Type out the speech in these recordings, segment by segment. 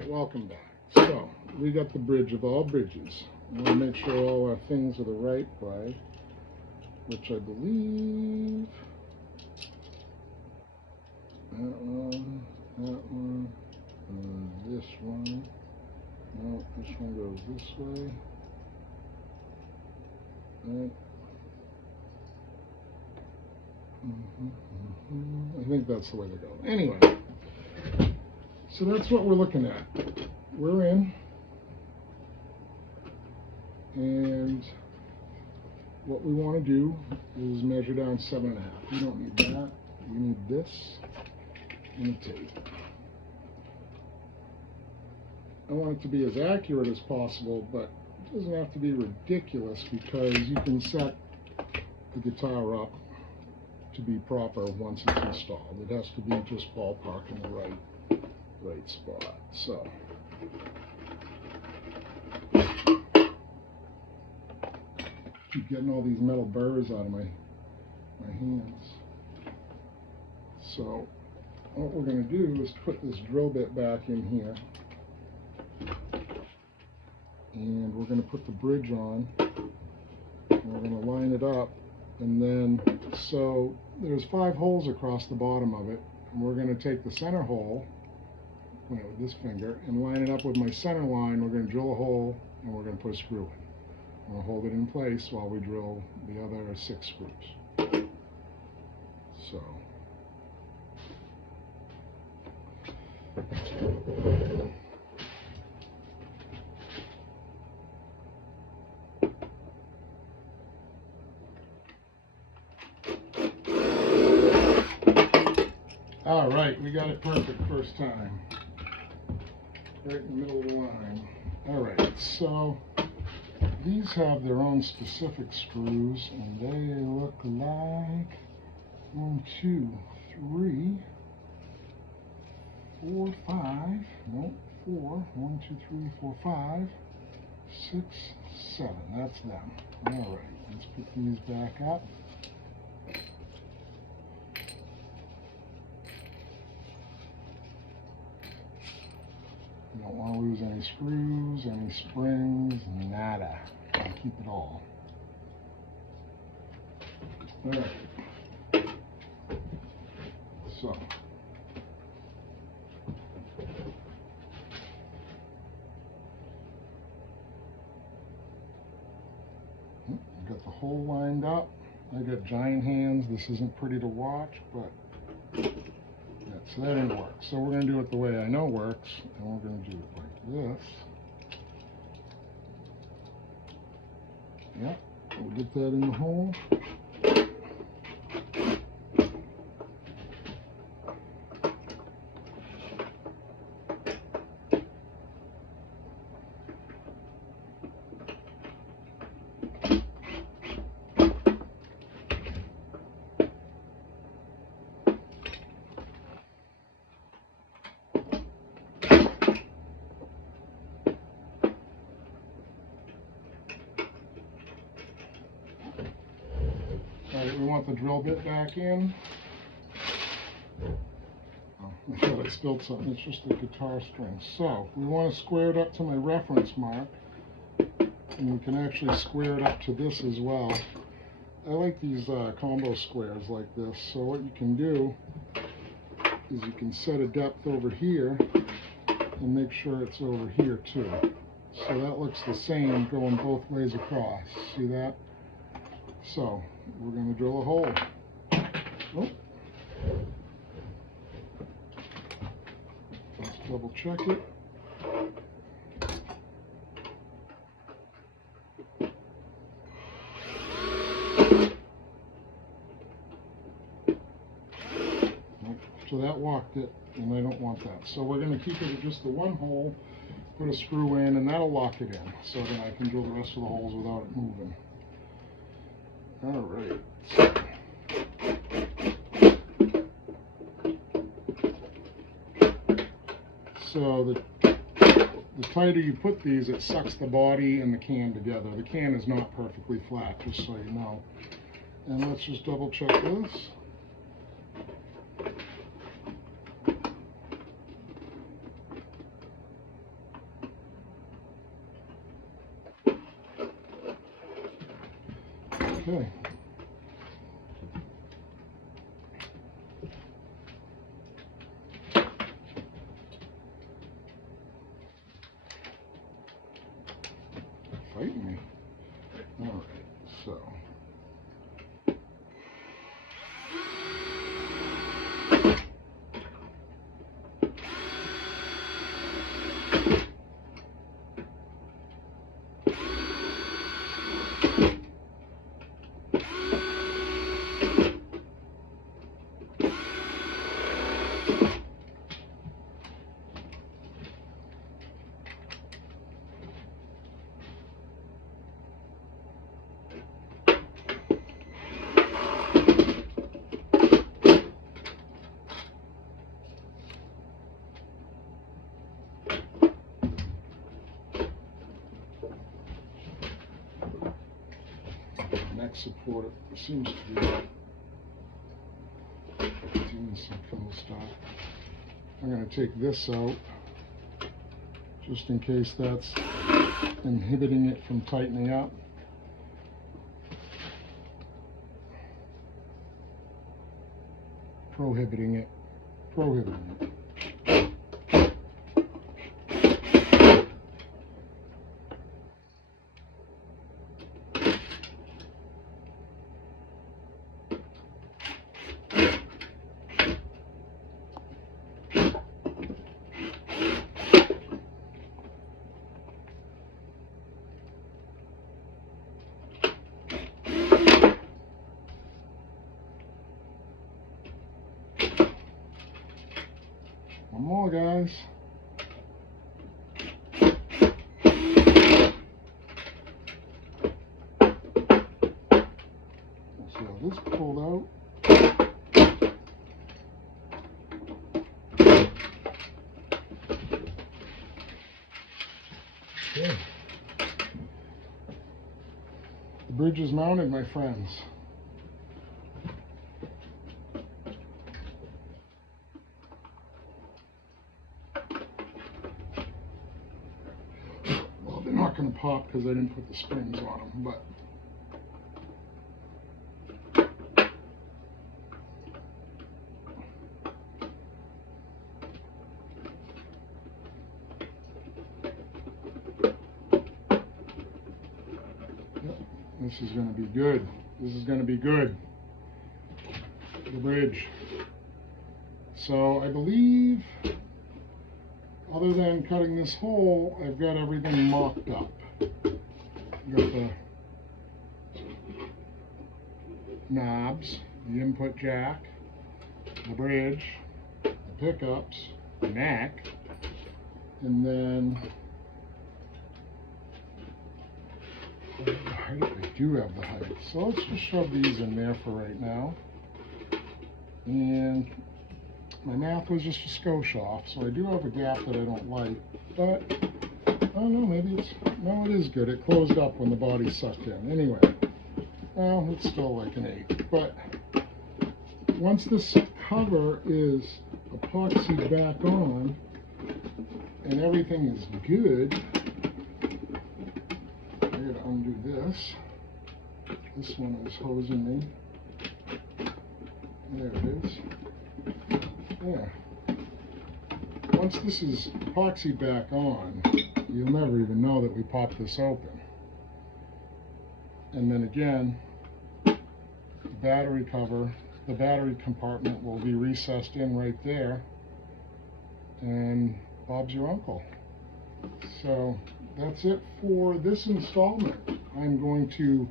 Alright, welcome back. So, we got the bridge of all bridges. I want to make sure all our things are the right way, which I believe that one, this one. No, this one goes this way. Right. I think that's the way they go. Anyway, so that's what we're looking at. We're in, and what we want to do is measure down 7.5. You don't need that. You need this and a tape. I want it to be as accurate as possible, but it doesn't have to be ridiculous because you can set the guitar up to be proper once it's installed. It has to be just ballpark in the right spot. So keep getting all these metal burrs out of my hands. So what we're going to do is put this drill bit back in here, and we're going to put the bridge on, and we're going to line it up, and then so there's 5 holes across the bottom of it, and we're going to take the center hole with this finger and line it up with my center line. We're going to drill a hole and we're going to put a screw in. We'll hold it in place while we drill the other 6 screws. So all right, we got it perfect first time. Right in the middle of the line. All right, so these have their own specific screws, and they look like 1, 2, 3, 4, 5. Nope, 4. 1, 2, 3, 4, 5, 6, 7. That's them. All right, let's put these back up. You don't want to lose any screws, any springs, nada. I'll keep it all. All right. So I got the hole lined up. I got giant hands. This isn't pretty to watch, but yeah, so that didn't work. So we're going to do it the way I know works, and we're going to do it like this. Yeah, we'll get that in the hole. Alright, we want the drill bit back in. Oh, I thought I spilled something. It's just the guitar string. So we want to square it up to my reference mark, and we can actually square it up to this as well. I like these combo squares like this. So what you can do is you can set a depth over here and make sure it's over here too. So that looks the same going both ways across. See that? So we're going to drill a hole. Oh. Let's double check it. So that locked it, and I don't want that. So we're going to keep it at just the one hole, put a screw in, and that'll lock it in, so that I can drill the rest of the holes without it moving. All right. So the tighter you put these, it sucks the body and the can together. The can is not perfectly flat, just so you know. And let's just double check this. Okay. Fighting me. All right, so. Neck support seems to be doing some cool stuff. I'm going to take this out just in case that's inhibiting it from tightening up. Prohibiting it. One more, guys. Let's see how this pulled out. Okay. The bridge is mounted, my friends. Well, they're not going to pop because I didn't put the springs on them, but this is going to be good. This is going to be good. The bridge. So I believe, other than cutting this hole, I've got everything mocked up. I've got the knobs, the input jack, the bridge, the pickups, the neck, and then the height. I do have the height. So let's just shove these in there for right now. And my math was just a skosh off, so I do have a gap that I don't like, but I don't know, maybe it's, no, it is good. It closed up when the body sucked in. Anyway, well, it's still like an 8, but once this cover is epoxied back on and everything is good, I gotta undo this. This one is hosing me. There it is. There. Once this is epoxied back on, you'll never even know that we popped this open. And then again, the battery cover, the battery compartment will be recessed in right there, and Bob's your uncle. So that's it for this installment. I'm going to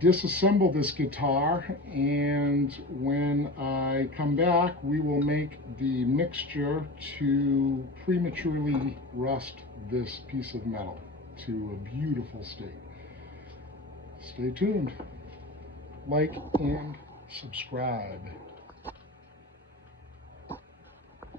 disassemble this guitar, and when I come back we will make the mixture to prematurely rust this piece of metal to a beautiful state. Stay tuned. Like and subscribe.